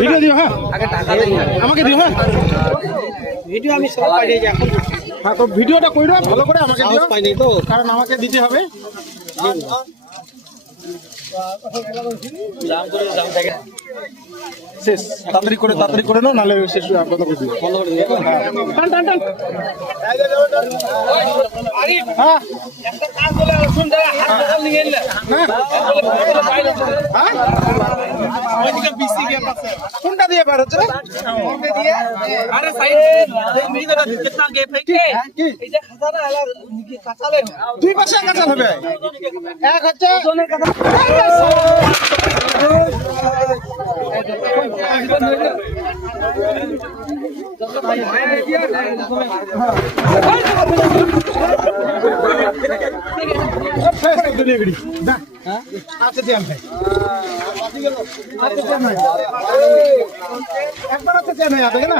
Video দিও, হ্যাঁ আমাকে দিও, হ্যাঁ ভিডিও আমি সব পাঠিয়ে যাই এখন। হ্যাঁ তো ভিডিওটা কইরো ভালো করে আমাকে দিও, পাইনি তো কারণ আমাকে দিতে হবে। শেষ, তাড়াতাড়ি করে নাও, নাহলে শেষ কথা বলবি। টান টান টান, হ্যাঁ কোনটা দিয়ে পার হচ্ছে? अरे साइड कितना गैप है के এই যে খাতাটা হলো কাঁচালে দুই পাশে কাঁচা হবে, এক হচ্ছে আচ্ছা দিয়াম ভাই, একবার আছে চেন হয়ে যাবে না।